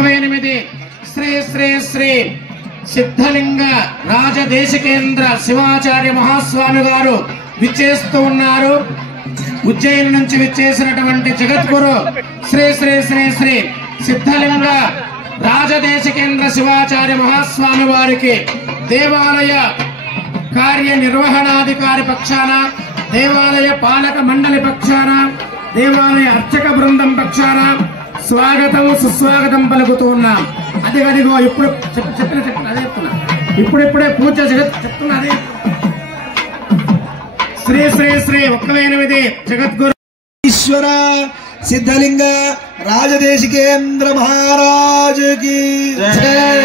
శ్రీ శ్రీ శ్రీ సిద్ధలింగ రాజదేశికేంద్ర శివాచార్య మహాస్వామి గారు విచ్చేస్తూ ఉన్నారు. ఉజ్జయిని నుంచి విచ్చేసినటువంటి జగద్గురు శ్రీ శ్రీ శ్రీ శ్రీ సిద్ధలింగ రాజదేశికేంద్ర శివాచార్య మహాస్వామి వారికి దేవాలయ కార్యనిర్వహణాధికారి పక్షాన, దేవాలయ పాలక మండలి పక్షాన, దేవాలయ అర్చక బృందం పక్షాన స్వాగతం సుస్వాగతం పలుకుతూ ఉన్నాం. అదిగదిగో ఇప్పుడు చెప్పిన అదే చెప్తున్నా, ఇప్పుడిప్పుడే పూజ చెప్తున్నా అదే. శ్రీ శ్రీ శ్రీ 108 జగద్గురు ఈశ్వర సిద్ధలింగ రాజదేశికేంద్ర महाराज की जय।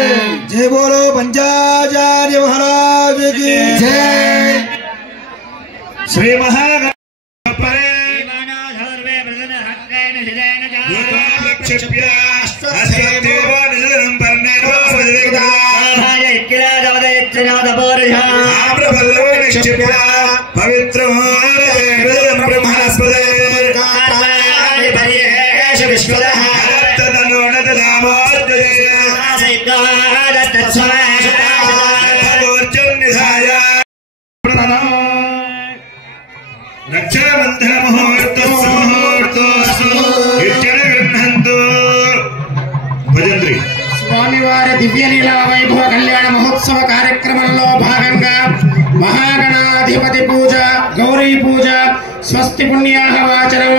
जय बोलो पंचाचार्य महाराज की जय। श्री महागणपति पवित्र रक्षाबंधन मुहूर्त స్వామివారి దివ్యలీలా వైభవ కళ్యాణ మహోత్సవ కార్యక్రమంలో భాగంగా మహాగణాధిపతి పూజ, గౌరీ పూజ, స్వస్తి పుణ్యాహ వాచనం,